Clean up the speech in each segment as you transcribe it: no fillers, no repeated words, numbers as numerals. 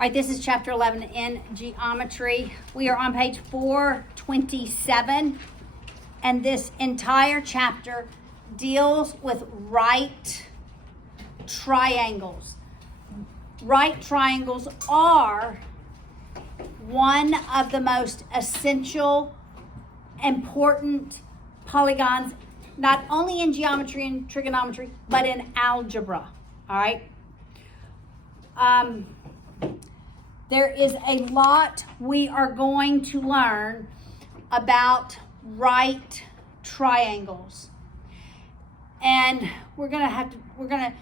All right, this is chapter 11 in geometry. We are on page 427, and this entire chapter deals with right triangles. Right triangles are one of the most essential, important polygons, not only in geometry and trigonometry, but in algebra. All right. There is a lot we are going to learn about right triangles. And we're gonna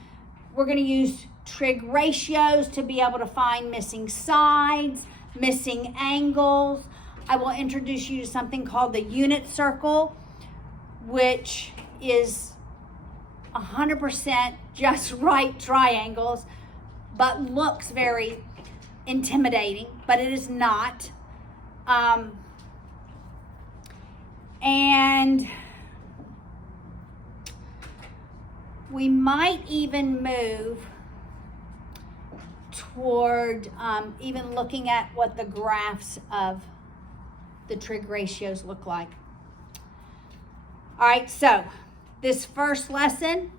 use trig ratios to be able to find missing sides, missing angles. I will introduce you to something called the unit circle, which is 100% just right triangles, but looks very intimidating, but it is not. And we might even move toward even looking at what the graphs of the trig ratios look like. All right, so this first lesson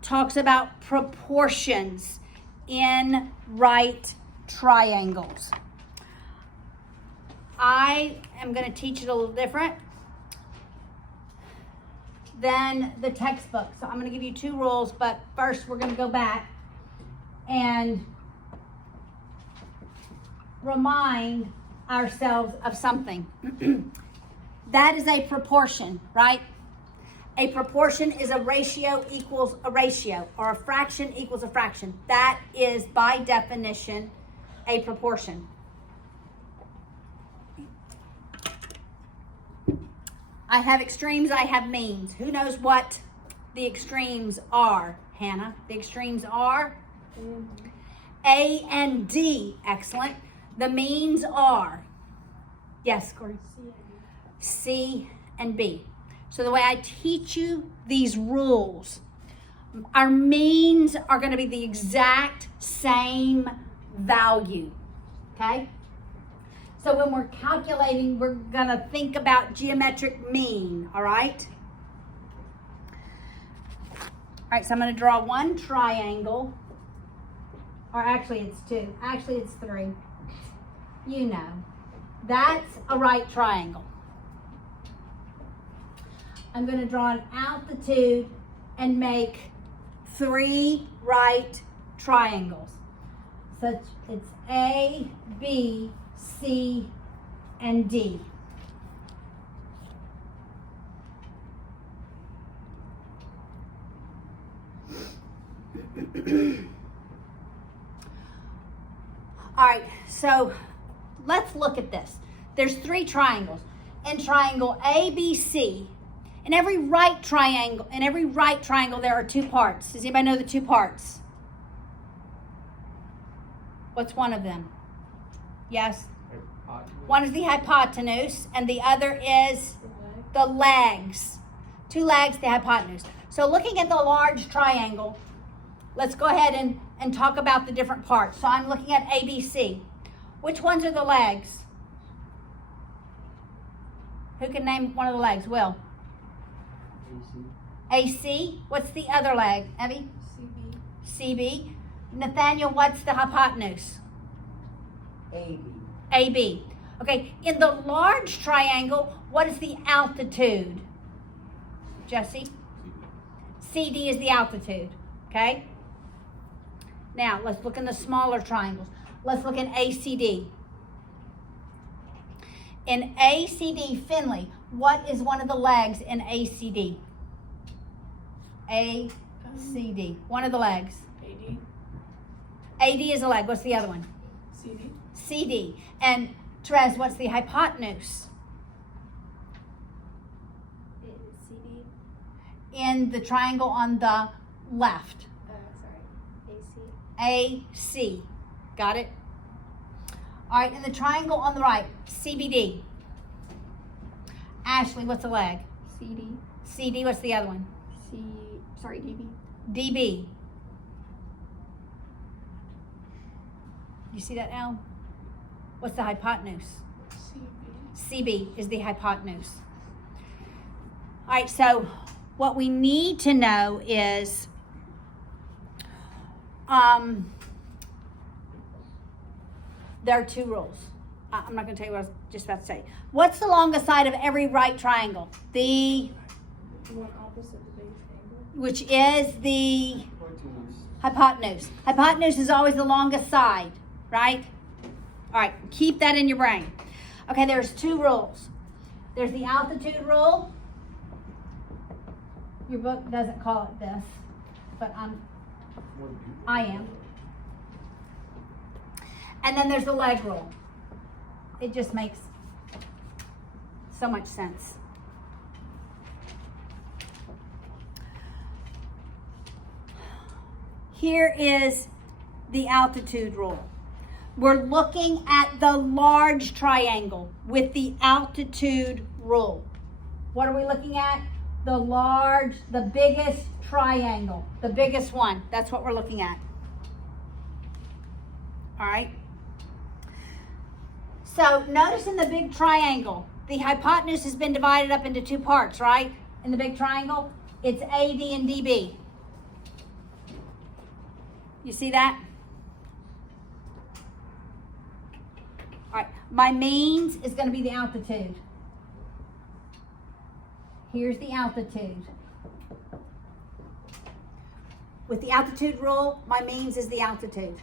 talks about proportions in right triangles. I am going to teach it a little different than the textbook. So I'm going to give you two rules, but first we're going to go back and remind ourselves of something. That is a proportion, right? A proportion is a ratio equals a ratio, or a fraction equals a fraction. That is, by definition, a proportion. I have extremes, I have means. Who knows what the extremes are, Hannah? The extremes are A and D. Excellent. The means are, yes, Corey? C and B. So the way I teach you these rules, our means are going to be the exact same value, okay? So when we're calculating, we're going to think about geometric mean, all right? All right, so I'm going to draw one triangle, or actually it's two, actually it's three. You know, that's a right triangle. I'm going to draw an altitude and make three right triangles. Such it's A, B, C, and D. All right, so let's look at this. There's three triangles. In triangle ABC, in every right triangle, there are two parts. Does anybody know the two parts? What's one of them? Yes? One is the hypotenuse, and the other is the legs. Two legs, the hypotenuse. So looking at the large triangle, let's go ahead and talk about the different parts. So I'm looking at ABC. Which ones are the legs? Who can name one of the legs? Will? AC. What's the other leg? Evie? CB. Nathaniel, what's the hypotenuse? AB. Okay, in the large triangle, what is the altitude? Jesse? CD is the altitude, okay? Now, let's look in the smaller triangles. Let's look in ACD. In ACD, Finley, what is one of the legs in ACD? ACD. One of the legs. AD. AD is a leg. What's the other one? CD. CD. And Therese, what's the hypotenuse? CD. In the triangle on the left. AC. AC. Got it? All right, in the triangle on the right, CBD. Ashley, what's the leg? CD. CD, what's the other one? DB. DB. You see that now? What's the hypotenuse? CB is the hypotenuse. All right, so what we need to know is there are two rules. I'm not going to tell you what I was just about to say. What's the longest side of every right triangle? The One opposite the biggest angle. which is the hypotenuse. Hypotenuse is always the longest side, right? All right, keep that in your brain. Okay, there's two rules. There's the altitude rule. Your book doesn't call it this, but I am. And then there's the leg rule. It just makes so much sense. Here is the altitude rule. We're looking at the large triangle with the altitude rule. What are we looking at? The biggest triangle, the biggest one. That's what we're looking at. All right. So notice in the big triangle, the hypotenuse has been divided up into two parts, right? In the big triangle, it's AD and DB. You see that? All right, my means is going to be the altitude. Here's the altitude. With the altitude rule, my means is the altitude.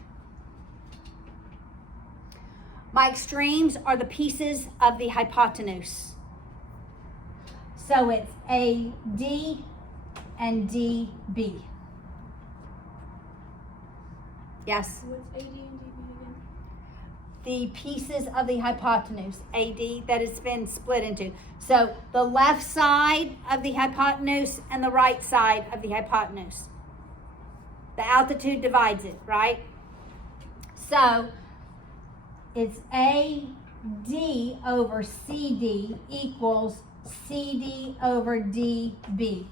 My extremes are the pieces of the hypotenuse. So it's AD and DB. Yes? What's AD and DB again? The pieces of the hypotenuse, AD, that has been split into. So the left side of the hypotenuse and the right side of the hypotenuse. The altitude divides it, right? So it's AD over CD equals CD over DB.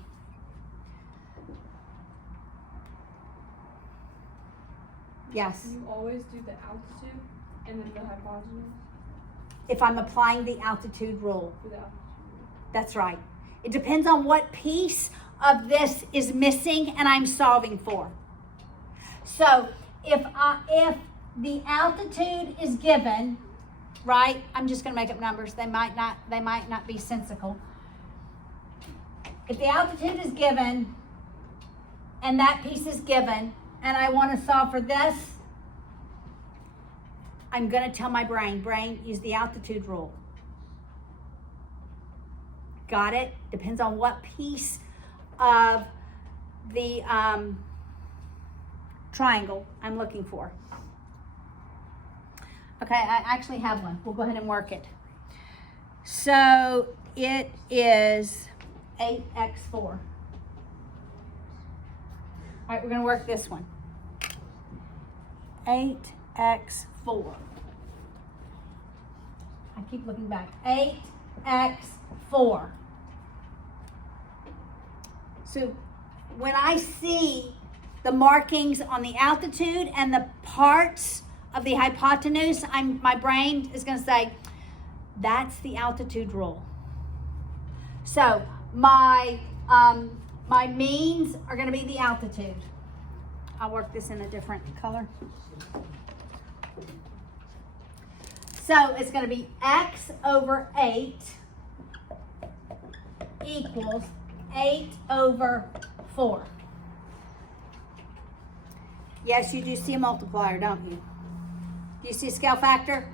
Yes. You always do the altitude and then the hypotenuse If I'm applying the altitude rule. for the altitude. That's right. It depends on what piece of this is missing and I'm solving for. So if the altitude is given, right? I'm just going to make up numbers. They might not be sensical. If the altitude is given and that piece is given and I want to solve for this, I'm going to tell my brain, use the altitude rule. Got it? Depends on what piece of the triangle I'm looking for. Okay, I actually have one. We'll go ahead and work it. So it is 8x4. All right, we're going to work this one. 8x4. I keep looking back. 8x4. So when I see the markings on the altitude and the parts of the hypotenuse, my brain is going to say, that's the altitude rule. So my means are going to be the altitude. I'll work this in a different color. So it's going to be x over 8 equals 8 over 4. Yes, you do see a multiplier, don't you? Do you see a scale factor?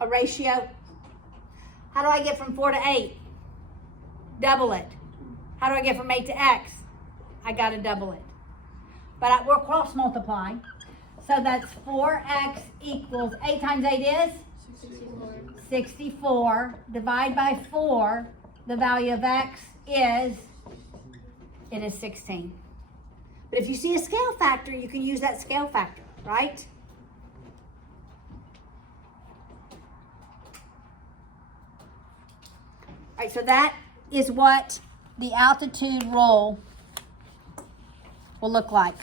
A ratio? How do I get from 4 to 8? Double it. How do I get from 8 to x? I got to double it. But we'll cross multiply. So that's 4x equals 8 times 8 is? 64. 64. Divide by 4. The value of x is? It is 16. But if you see a scale factor, you can use that scale factor, right? All right, so that is what the altitude rule will look like.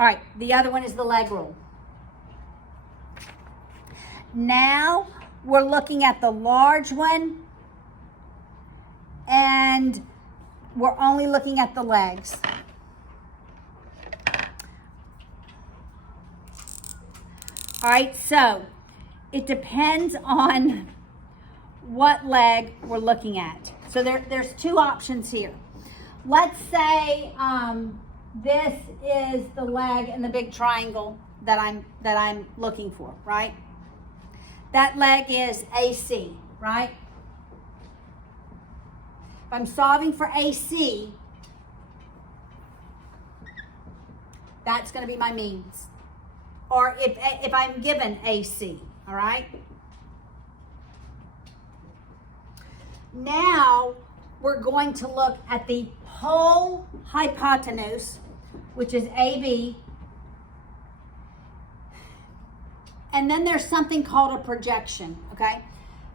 All right, the other one is the leg rule. Now we're looking at the large one, and we're only looking at the legs. All right, so it depends on what leg we're looking at. So there's two options here. Let's say this is the leg in the big triangle that I'm looking for, right? That leg is AC, right? If I'm solving for AC, that's going to be my means. Or if I'm given AC, all right? Now we're going to look at the whole hypotenuse, which is AB. And then there's something called a projection, okay?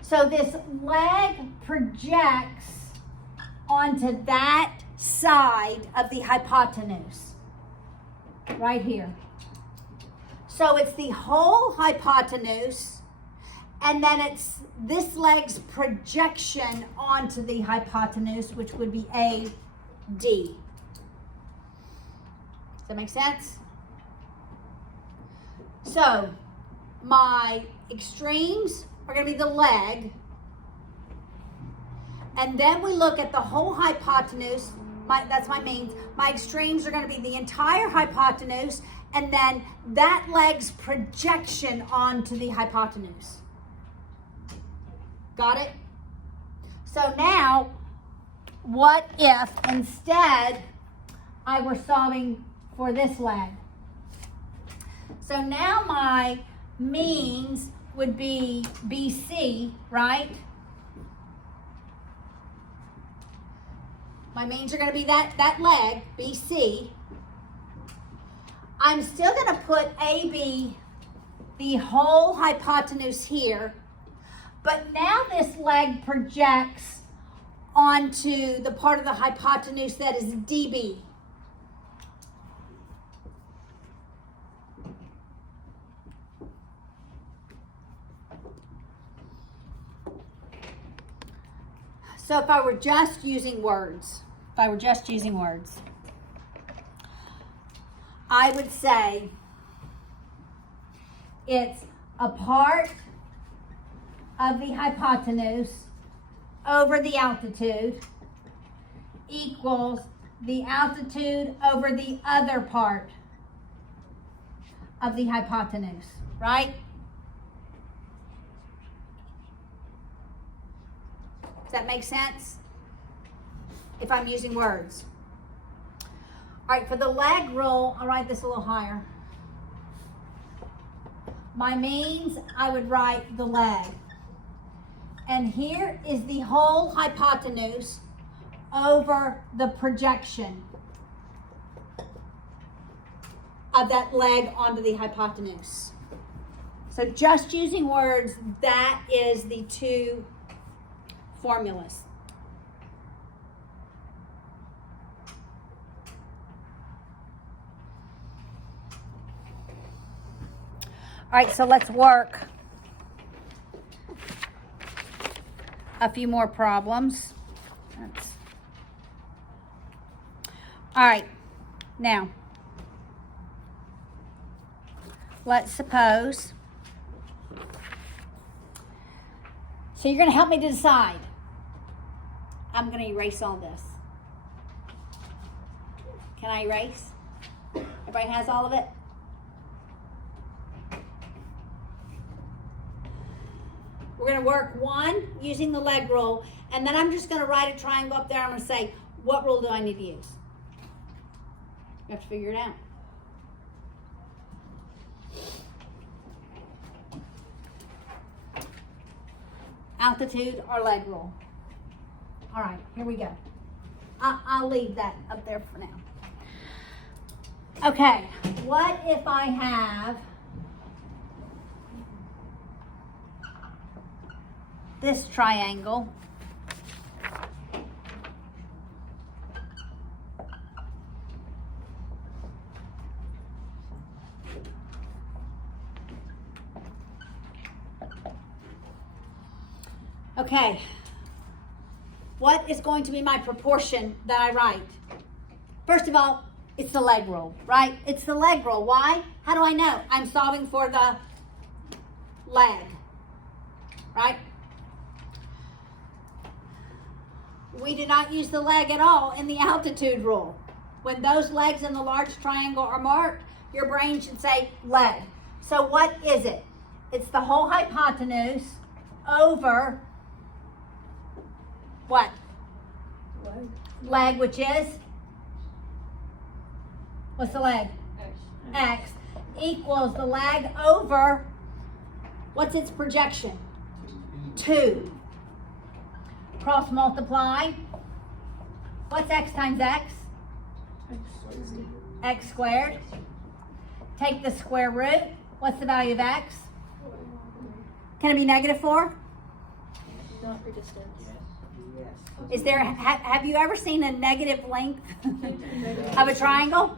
So this leg projects onto that side of the hypotenuse, right here. So it's the whole hypotenuse, and then it's this leg's projection onto the hypotenuse, which would be AD. Does that make sense? So my extremes are going to be the leg, and then we look at the whole hypotenuse. That's my means. My extremes are going to be the entire hypotenuse, and then that leg's projection onto the hypotenuse. Got it? So now, what if instead I were solving for this leg? So now my means would be BC, right? My means are going to be that leg, BC. I'm still going to put AB, the whole hypotenuse here, but now this leg projects onto the part of the hypotenuse that is DB. So if I were just using words, I would say it's a part of the hypotenuse over the altitude equals the altitude over the other part of the hypotenuse, right? Does that make sense? If I'm using words. All right, for the leg rule, I'll write this a little higher. My means, I would write the leg. And here is the whole hypotenuse over the projection of that leg onto the hypotenuse. So just using words, that is the two formulas. All right, so let's work a few more problems. All right, now, let's suppose, so you're going to help me to decide. I'm going to erase all this. Can I erase? Everybody has all of it? We're going to work one using the leg rule, and then I'm just going to write a triangle up there. I'm going to say, what rule do I need to use? You have to figure it out. Altitude or leg rule. All right, here we go. I'll leave that up there for now. Okay, what if I have this triangle Okay. What is going to be my proportion that I write? First of all, it's the leg rule, right? It's the leg rule. Why? How do I know? I'm solving for the leg, right? We do not use the leg at all in the altitude rule. When those legs in the large triangle are marked, your brain should say leg. So what is it? It's the whole hypotenuse over what? Leg, which is? What's the leg? X equals the leg over, what's its projection? 2. Cross multiply. What's x times x? X squared. Take the square root. What's the value of x? Can it be -4? Not for distance. Is there, have you ever seen a negative length of a triangle?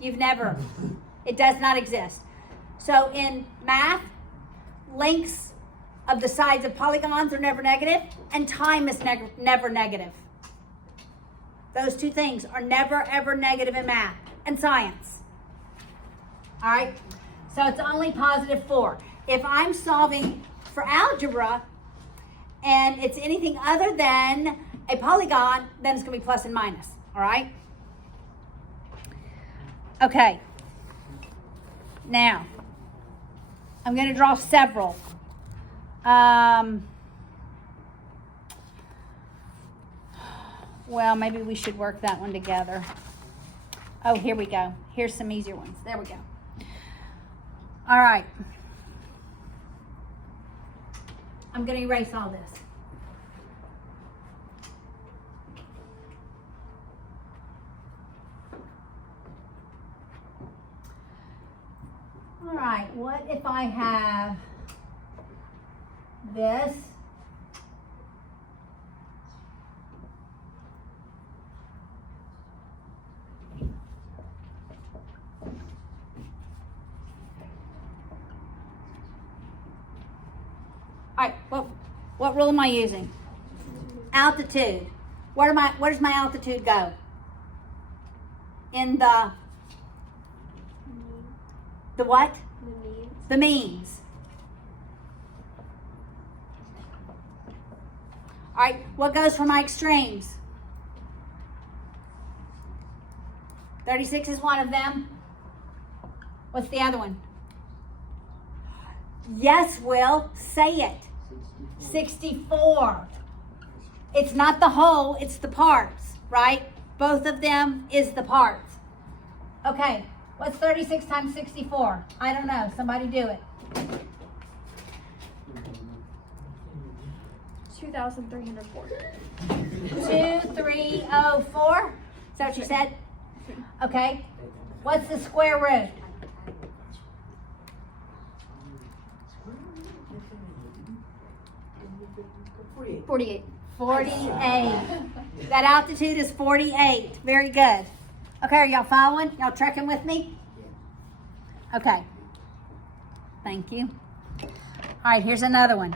You've never. It does not exist. So in math, lengths of the sides of polygons are never negative, and time is never negative. Those two things are never, ever negative in math and science. All right? So it's only +4. If I'm solving for algebra and it's anything other than a polygon, then it's going to be plus and minus. All right? Okay. Now, I'm going to draw several. Well, maybe we should work that one together. Oh, here we go. Here's some easier ones. There we go. All right. I'm going to erase all this. All right, what if I have this? All right, what rule am I using? Altitude. Where does my altitude go? In the what? The means. All right, what goes for my extremes? 36 is one of them. What's the other one? Yes, Will, say it. 64. It's not the whole, it's the parts, right? Both of them is the parts. Okay, what's 36 times 64? I don't know, somebody do it. 2,304. 2304? Is that what you said? Okay. What's the square root? $48. 48. That altitude is 48. Very good. Okay, are y'all following? Y'all trekking with me? Okay. Thank you. All right, here's another one.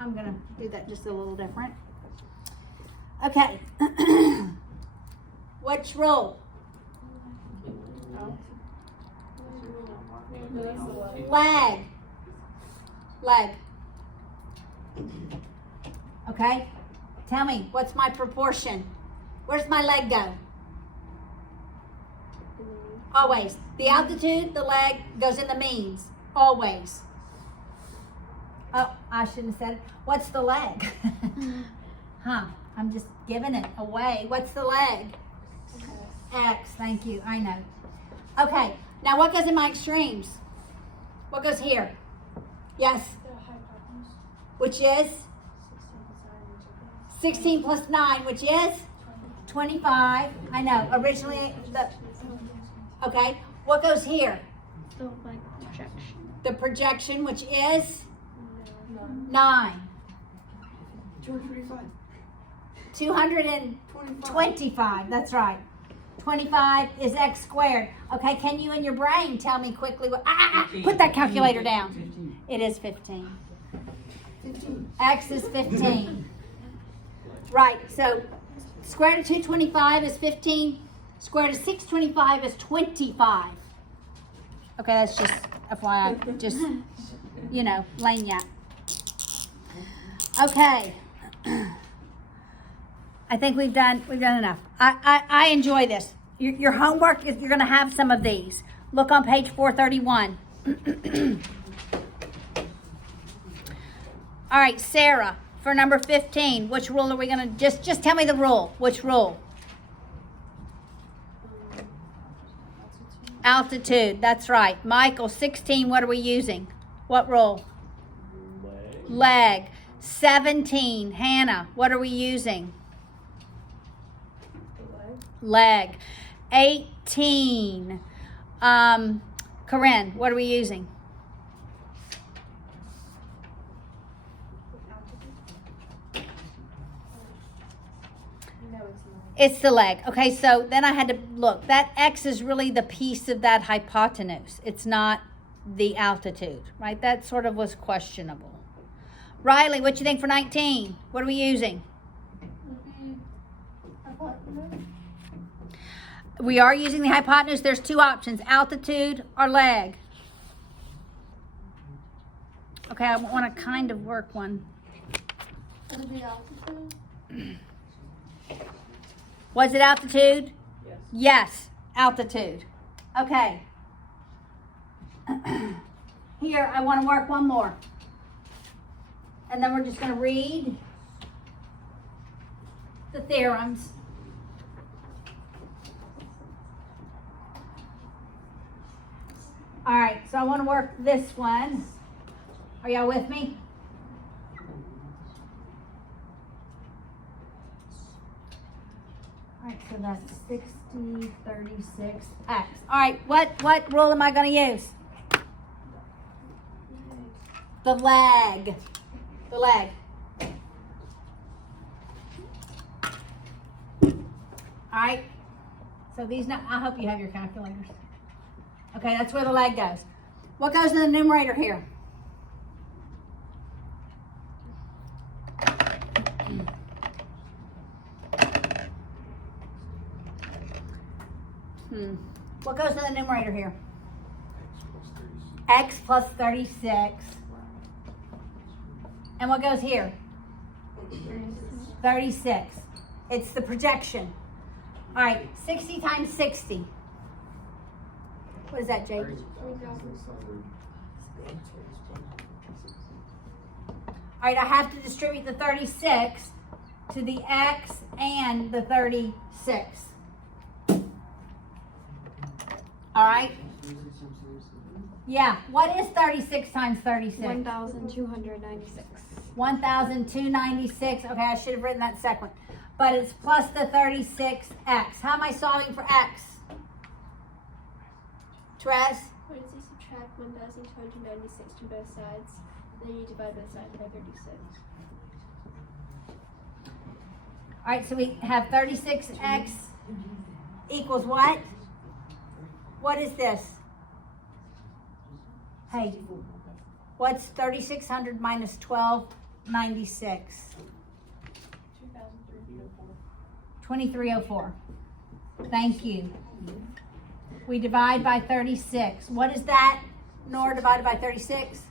I'm going to do that just a little different. Okay. Which rule? Leg. Leg. Okay. Tell me, what's my proportion? Where's my leg go? Always. The altitude, the leg goes in the means. Always. Oh, I shouldn't have said it. What's the leg? Huh. I'm just giving it away. What's the leg? X. Thank you. I know. Okay. Now what goes in my extremes? What goes here? Yes. Which is? 16 plus 9, which is? 25. I know. Originally, okay. What goes here? The like projection. The projection, which is No. 9. 225. 225, that's right. 25 is x squared. Okay, can you in your brain tell me quickly what, put that calculator down. 15. It is 15. 15. X is 15. Right, so square root of 225 is 15. Square root of 625 is 25. Okay, that's just FYI, just, lane yap. Okay. I think we've done enough. I enjoy this. Your homework is you're going to have some of these. Look on page 431. All right, Sarah, for number 15, which rule are we going to just tell me the rule. Which rule? Altitude. That's right. Michael, 16, what are we using? What rule? Leg. 17, Hannah, what are we using? Leg. 18, Corinne, what are we using? It's the leg. Okay, so then I had to look. That X is really the piece of that hypotenuse. It's not the altitude, right? That sort of was questionable. Riley, what you think for 19? What are we using? We are using the hypotenuse. There's two options, altitude or leg. Okay, I want to kind of work one. Would it be altitude? Was it altitude? Yes. Yes, altitude. Okay. Here, I want to work one more. And then we're just going to read the theorems. All right, so I want to work this one. Are y'all with me? All right, so that's 60, 36, X. All right, what rule am I going to use? The leg. The leg. All right, so these, I hope you have your calculators. Okay, that's where the leg goes. What goes in the numerator here? What goes in the numerator here? X plus 36. And what goes here? 36. It's the projection. All right, 60 times 60. What is that, Jake? 3,000. All right, I have to distribute the 36 to the X and the 36. All right? Yeah, what is 36 times 36? 1,296. 1,296. Okay, I should have written that second. But it's plus the 36X. How am I solving for X? Trez? What does he subtract 1,296 to both sides? Then you divide both sides by 36. All right, so we have 36X equals what? What is this? Hey, what's 3,600 minus 1,296? 2304. Thank you. We divide by 36. What is that, Nora, divided by 36?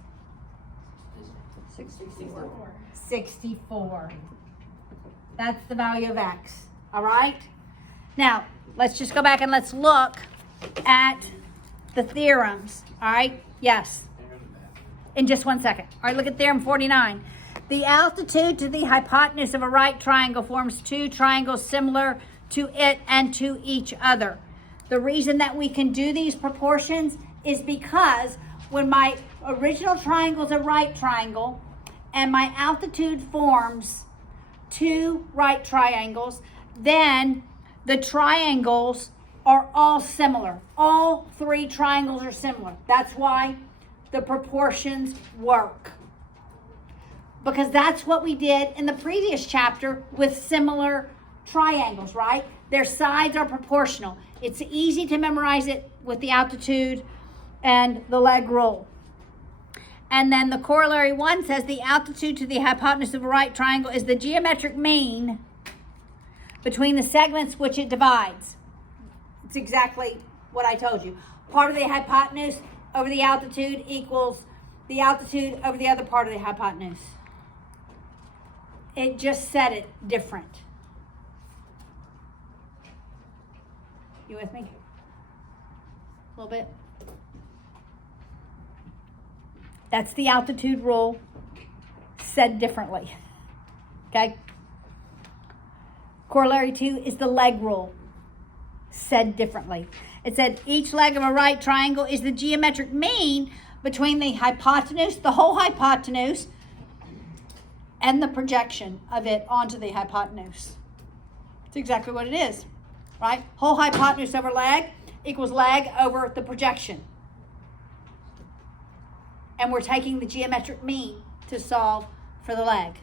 64. 64. That's the value of X. All right? Now, let's just go back and let's look at the theorems. All right? Yes. In just 1 second. All right, look at theorem 49. The altitude to the hypotenuse of a right triangle forms two triangles similar to it and to each other. The reason that we can do these proportions is because when my original triangle is a right triangle and my altitude forms two right triangles, then the triangles are all similar. All three triangles are similar. That's why the proportions work. Because that's what we did in the previous chapter with similar triangles, right? Their sides are proportional. It's easy to memorize it with the altitude and the leg rule. And then the corollary 1 says the altitude to the hypotenuse of a right triangle is the geometric mean between the segments which it divides. It's exactly what I told you. Part of the hypotenuse over the altitude equals the altitude over the other part of the hypotenuse. It just said it different. You with me? A little bit? That's the altitude rule said differently. Okay? Corollary 2 is the leg rule said differently. It said each leg of a right triangle is the geometric mean between the hypotenuse, the whole hypotenuse, and the projection of it onto the hypotenuse. It's exactly what it is, right? Whole hypotenuse over leg equals leg over the projection. And we're taking the geometric mean to solve for the leg.